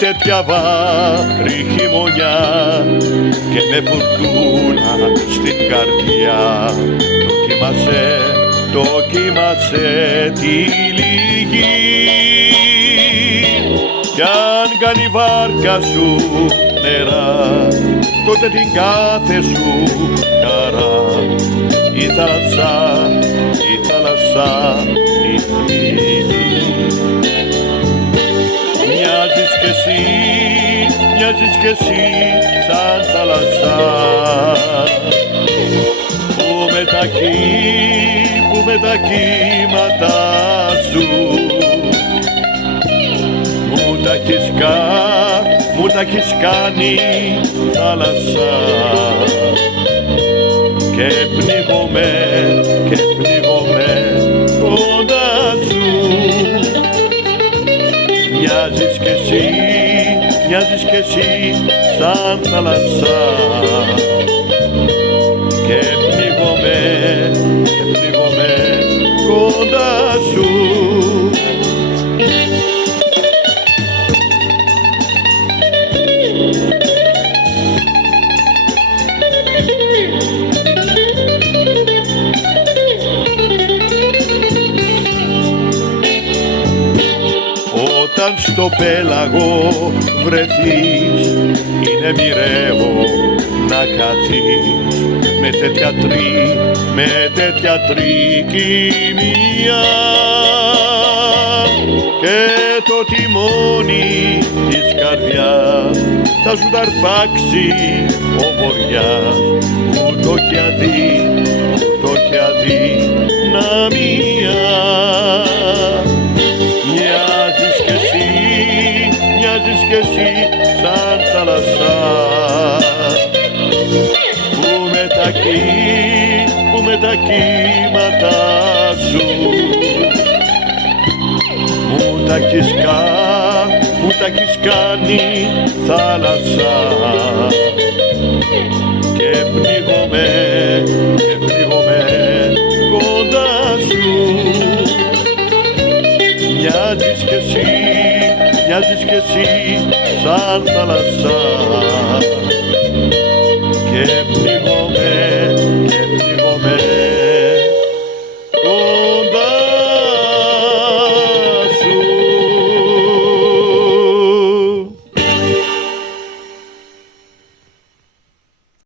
τέτοια βάρη χειμωνιά και με φουρτούνα στην καρδιά δοκίμασε τη λίγη. Κι αν κάνει βάρκα σου νερά, τότε την κάθε σου χαρά η θάλασσα την πλήγει. Μοιάζεις κι εσύ σαν θάλασσα που με τα κύματα σου μου τα έχεις κάνει θάλασσα και πνίγομαι κοντά σου. Μοιάζεις κι εσύ σαν θάλασσα και πνίγομαι κοντά σου. Όταν στο πέλαγο βρεθείς, είναι μοιραίο να κάτσεις με τέτοια τρικυμία και το τιμόνι της καρδιάς θα σου ταρπάξει ο βοριάς που το έχει αδυναμία. Μοιάζεις κι εσύ σαν θάλασσα που με τα κύματα σου μου τα έχεις κάνει θάλασσα και πνίγομαι κοντά σου. Μοιάζεις κι εσύ σαν θάλασσα και πνίγομαι